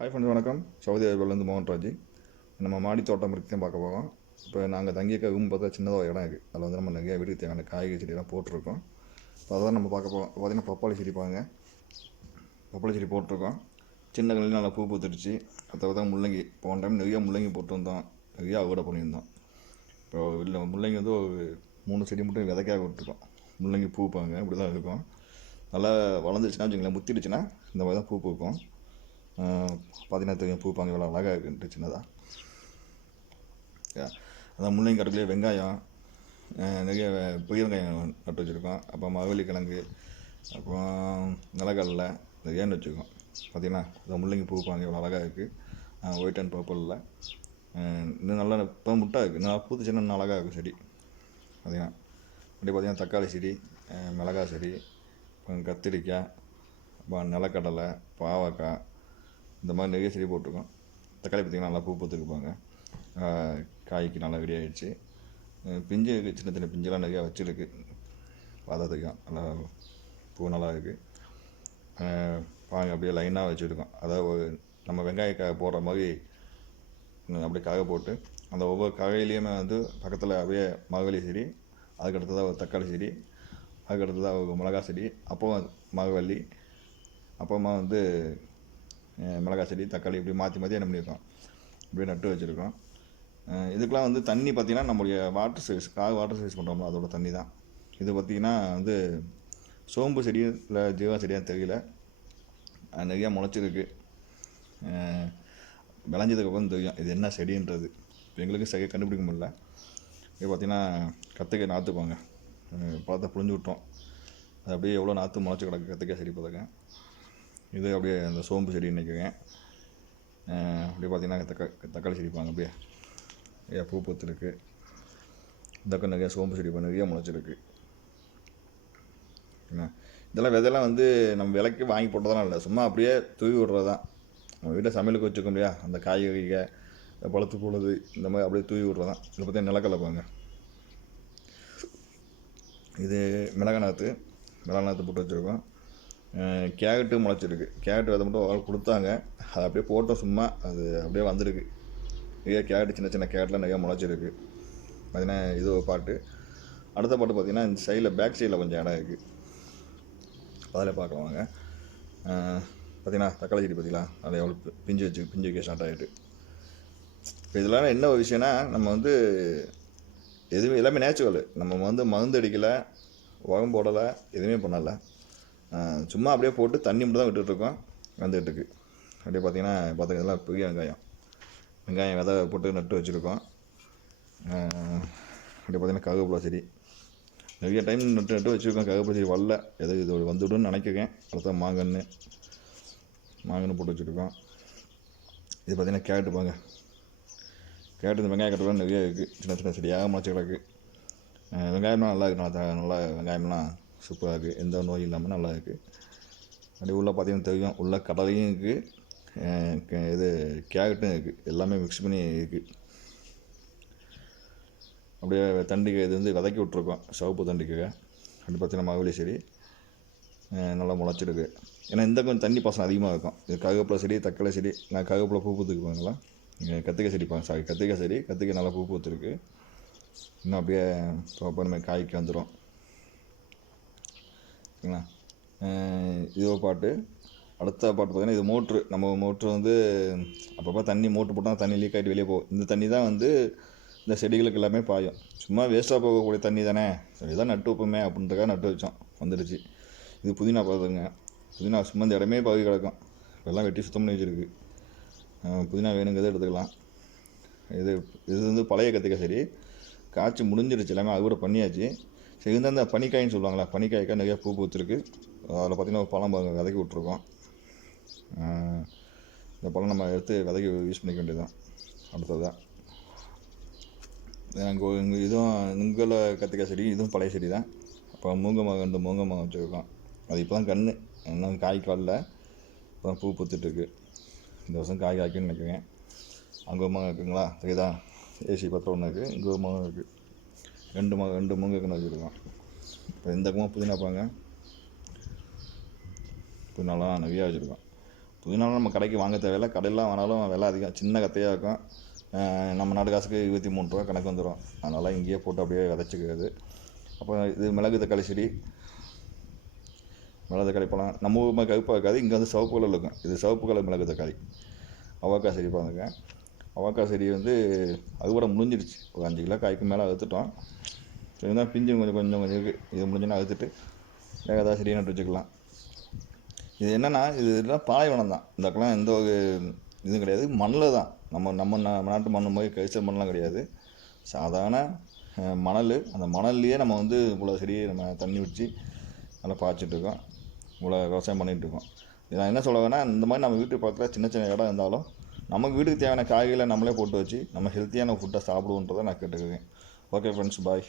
Hi friends, வணக்கம். Saudi அரேபியாவிலேருந்து Mohanraj. நம்ம மாடி தோட்டம் இருக்கு தான் பார்க்க போகிறோம். இப்போ நாங்கள் தங்கியிருக்க ரூம் பார்த்தா சின்னதாக இடம் இருக்குது. அதில் வந்து நம்ம நிறைய வீட்டுக்கு தேவையான காய்கறி செடியெல்லாம் போட்டிருக்கோம். இப்போ அதான் நம்ம பார்க்க போகிறோம். பார்த்திங்கன்னா பப்பாளி செடி பாருங்க, பப்பாளி செடி போட்டிருக்கோம். சின்ன கல்லில் நல்லா பூ பூத்துருச்சு. அதை பார்த்தா முள்ளங்கி, போன டைம் நிறையா முள்ளங்கி போட்டிருந்தோம், நிறையா அறுவடை பண்ணியிருந்தோம். இப்போ இல்லை முள்ளங்கி வந்து ஒரு 3 செடி மட்டும் விதைக்காக விட்டுருக்கோம். முள்ளங்கி பூ பாருங்க, இப்படி தான் இருக்கும். நல்லா வளர்ந்துருச்சுன்னா வச்சுங்களேன், முத்திடுச்சுன்னா இந்த மாதிரி தான் பூ பூக்கும். பார்த்தீங்கன்னா தெரியும், பூப்பாங்க இவ்வளோ அழகாக இருக்குன்ட்டு சின்னதாக. அதான் முள்ளங்கி கட்டுக்குள்ளே வெங்காயம், நிறைய பெரிய வெங்காயம் நட்டு வச்சுருக்கோம். அப்புறம் மரவள்ளி கிழங்கு, அப்புறம் நிலக்கடலை நிறையான்னு வச்சுருக்கோம். பார்த்திங்கன்னா இந்த முள்ளங்கி பூப்பாங்க இவ்வளோ அழகாக இருக்குது, ஒயிட் அண்ட் பர்பிளில். இன்னும் நல்லா இப்போ முட்டை இருக்குது, நல்லா பூத்துச்சுன்னா இன்னும் அழகாக இருக்கும் செடி. பார்த்திங்கன்னா அப்படி பார்த்திங்கன்னா தக்காளி செடி, மிளகாய் செடி, அப்புறம் கத்திரிக்காய், அப்புறம் நிலக்கடலை, பாவக்காய், இந்த மாதிரி நிறைய செடி போட்டிருக்கோம். தக்காளி பார்த்திங்கன்னா நல்லா பூ பூத்துருப்பாங்க, காய்க்கு நல்லா ரெடி ஆகிடுச்சு. பிஞ்சு இருக்குது, சின்ன சின்ன பிஞ்செல்லாம் நிறையா வச்சுருக்கு. பார்த்ததுக்கும் நல்லா பூ நல்லா இருக்குது. பாருங்க அப்படியே லைனாக வச்சுருக்கோம். அதாவது நம்ம வெங்காயக்காய் போடுற மாதிரி அப்படியே காய போட்டு, அந்த ஒவ்வொரு காயிலையுமே வந்து பக்கத்தில் அப்படியே மரவள்ளி செடி, அதுக்கடுத்ததாக ஒரு தக்காளி செடி, அதுக்கடுத்ததாக ஒரு மிளகாய் செடி, அப்புறம் மரவள்ளி, அப்புறமா வந்து மிளகாய் செடி, தக்காளி, இப்படி மாற்றி மாற்றி என்ன பண்ணியிருக்கோம், இப்படியே நட்டு வச்சுருக்கோம். இதுக்கெலாம் வந்து தண்ணி பார்த்திங்கன்னா நம்மளுடைய வாட்டர் சர்வீஸ், வாட்டர் சர்வீஸ் பண்ணுறோம்ல அதோட தண்ணி தான். இது பார்த்திங்கன்னா வந்து சோம்பு செடி இல்லை ஜீவா செடியாக தெரியல, நிறையா முளைச்சிருக்கு. விளைஞ்சதுக்கப்புறம் தெரியும் இது என்ன செடின்றது. இப்போ எங்களுக்கு சரியாக கண்டுபிடிக்க முடியல. இது பார்த்திங்கன்னா கத்திரிக்காய் நாற்றுப்பாங்க, பழத்தை புழிஞ்சு விட்டோம். அது அப்படியே எவ்வளோ நாற்று முளைச்சி கிடக்கு கத்திரிக்காய் செடி பார்த்துங்க. இது அப்படியே அந்த சோம்பு செடி நினைக்கிறேன். அப்படியே பார்த்திங்கன்னா தக்காளி செடிப்பாங்க, அப்படியே நிறையா பூ பூத்துருக்கு. இந்த நிறையா சோம்பு செடி நிறையா முளைச்சிருக்கு. இதெல்லாம் விதையெல்லாம் வந்து நம்ம விலைக்கு வாங்கி போட்டதெல்லாம் இல்லை, சும்மா அப்படியே தூவி விடுறது தான். நம்ம வீட்டில் சமையலுக்கு வச்சுக்க முடியா, அந்த காய்கறிகள், பழத்து போடுறது, இந்த மாதிரி அப்படியே தூவி விடுறது தான். இதில் பார்த்தீங்கன்னா நிலக்கடலை பாருங்க, இது மிளகாய் நாற்று போட்டு வச்சுருக்கோம். கேரட்டு முளைச்சிருக்கு. கேரட்டு விதை மட்டும் அவள் கொடுத்தாங்க, அதை அப்படியே போட்டோம் சும்மா, அது அப்படியே வந்திருக்கு. நிறைய கேரட்டு, சின்ன சின்ன கேரட்லாம் நிறையா முளைச்சிருக்கு. பார்த்திங்கன்னா இது ஒரு பாட்டு. அடுத்த பாட்டு பார்த்திங்கன்னா இந்த சைடில் பேக் சைடில் கொஞ்சம் இடம் இருக்குது, அதில் பார்க்கலாம் வாங்க. பார்த்திங்கன்னா தக்காளி செடி பார்த்திங்களா, அதில் எவ்வளோ பிஞ்சு வைக்க ஸ்டார்ட் ஆகிட்டு. இப்போ இதெல்லாம் என்ன ஒரு விஷயம்னா, நம்ம வந்து எதுவுமே எல்லாமே நேச்சுரல். நம்ம வந்து மருந்து அடிக்கலை, உரம் போடலை, எதுவுமே பண்ணலை. சும்மா அப்படியே போட்டு தண்ணி மட்டும் தான் விட்டுட்ருக்கோம், வந்துட்டுருக்கு. அப்படியே பார்த்திங்கன்னா இதெல்லாம் பெரிய வெங்காயம் விதை போட்டு நட்டு வச்சுருக்கோம். அப்படியே பார்த்திங்கன்னா கருவேப்பிலை செடி நிறைய டைம் நட்டு வச்சுருக்கோம். கருவேப்பிலை செடி வரல, இது வந்துவிடுன்னு நினைக்கிறேன். அடுத்த மாங்கன்று போட்டு வச்சுருக்கோம். இது பார்த்திங்கன்னா கேரட்டு பாருங்க, கேரட்டு இந்த வெங்காய கட்டெல்லாம் நிறைய இருக்குது, சின்ன சின்ன செடியாக முளைச்சி கிடக்கு. வெங்காயம்லாம் நல்லா இருக்குது, நல்லா வெங்காயம்லாம் சூப்பராக இருக்குது, எந்த நோயும் இல்லாமல் நல்லா இருக்குது. அப்படி உள்ளே பார்த்திங்கன்னா தெரியும், உள்ள கடலையும் இருக்குது, இது கேரட்டும் இருக்குது, எல்லாமே மிக்ஸ் பண்ணி இருக்குது. அப்படியே தண்டிக்காய் இது வந்து விதைக்கி விட்ருக்கோம், சிவப்பு தண்டிக்காய். அப்படி பார்த்திங்கன்னா மரவள்ளி செடி நல்லா முளைச்சிருக்கு. ஏன்னா இந்த கொஞ்சம் தண்ணி பாசனம் அதிகமாக இருக்கும். இது கருவேப்பிலை செடி, தக்காளி செடி, நான் கருவேப்பிலை பூ பூத்துக்குப்பாங்களா, கத்திரிக்காய் செடி கத்திரிக்காய் செடி, கத்திரிக்காய் நல்லா பூ பூத்துருக்கு. இன்னும் அப்படியே ப்ராப்பர் காய்க்கு வந்துடும். சரிங்களா, இது ஒரு பாட்டு. அடுத்த பாட்டு பார்த்திங்கன்னா இது மோட்ரு. நம்ம மோட்ரு வந்து அப்பப்போ தண்ணி மோட்ரு போட்டால் தண்ணி லீக் ஆகிட்டு வெளியே போகும். இந்த தண்ணி தான் வந்து இந்த செடிகளுக்கு எல்லாமே பாயும். சும்மா வேஸ்ட்டாக போகக்கூடிய தண்ணி தானே, சரி தான் நட்டு வைப்போமே அப்படின்றக்காக நட்டு வச்சோம், வந்துடுச்சு. இது புதினா பார்த்துங்க, புதினா சும்மா இந்த இடமே பகுதி கிடக்கும், இப்போல்லாம் வெட்டி சுத்தம் பண்ணி வச்சுருக்கு. புதினா வேணுங்கிறத எடுத்துக்கலாம். இது வந்து பழைய கத்திரிக்காய் செடி, காய்ச்சி முடிஞ்சிருச்சு, எல்லாமே அறுவடை பண்ணியாச்சு. சரி, இருந்தால் அந்த பனிக்காயின்னு சொல்லுவாங்களா, பனிக்காய்க்காக நிறையா பூ பூத்துருக்கு. அதில் பார்த்திங்கன்னா ஒரு பழம் விதைக்கி விட்ருக்கோம். இந்த பழம் நம்ம எடுத்து விதைக்கி யூஸ் பண்ணிக்க வேண்டியதுதான். அடுத்ததான் எங்கள் இதுவும் இங்குள்ள கத்திரிக்காய் செடி, இதுவும் பழைய செடி தான். அப்புறம் மூங்கை மரம் வச்சுருக்கோம். அது இப்போ தான் கன்று, இன்னும் காய் காலில் இப்போ தான் பூ பூத்துட்ருக்கு. இந்த வருஷம் காய் காய்க்குன்னு நினைக்கிறேன். அங்கே ஒரு மரம் இருக்குங்களா, தெரியுதா, ஏசி பத்திரம் ஒன்று இருக்குது, இங்கே ஒரு மரம் இருக்குது, ரெண்டு மூங்கை கன்று வச்சுருக்கோம். இப்போ இந்த புதினா பாருங்க, புதினாலாம் நிறையா வச்சுருக்கோம். புதினாலாம் நம்ம கடைக்கு வாங்க தேவையில்லை, கடையெல்லாம் வாங்கினாலும் விலை அதிகம், சின்ன கத்தையாக இருக்கும். நம்ம நாட்டு காசுக்கு 23 ரூபா கணக்கு வந்துடும். அதனால் இங்கேயே போட்டு அப்படியே விதைச்சிக்கிறது. அப்போ இது மிளகு தக்காளி செடி, மிளகு தக்காளி பழம் நம்ம ஊர் மாதிரி கருப்பாக இருக்காது, இங்கே வந்து சிவப்பு கலரில் இருக்கும். இது சிவப்பு கலர் மிளகு தக்காளி. அவக்காய் செடி பாருங்க, அவக்காய் செடி வந்து அறுவடை முடிஞ்சிடுச்சு. ஒரு 5 கிலோ காய்க்கு மேலே அறுத்துட்டோம். சரி தான் பிஞ்சு கொஞ்சம் இருக்குது. இது முடிஞ்சுன்னா அறுத்துட்டு வேறு ஏதாவது செடியை நட்டு வச்சுக்கலாம். இது என்னென்னா இதெல்லாம் பாலைவனம் தான். இந்தக்கெல்லாம் எந்த ஒரு இதுவும் கிடையாது, மண்ணில் தான். நம்ம நாட்டு மண் மாதிரி கரிசல் மண்ணெலாம் கிடையாது, சாதாரண மணல். அந்த மணல்லையே நம்ம வந்து இவ்வளோ செடியை நம்ம தண்ணி வச்சு நல்லா பாய்ச்சிட்ருக்கோம், இவ்வளோ விவசாயம் பண்ணிகிட்ருக்கோம். நான் என்ன சொல்ல வேணா, இந்த மாதிரி நம்ம வீட்டு பக்கத்தில் சின்ன சின்ன இடம் இருந்தாலும் நமக்கு வீட்டுக்கு தேவையான காய்களை நம்மளே போட்டு வச்சு நம்ம ஹெல்த்தியான ஃபுட்டை சாப்பிடுவோன்றதை நான் கேட்டுக்கிறேன். ஓகே ஃப்ரெண்ட்ஸ், பாய்.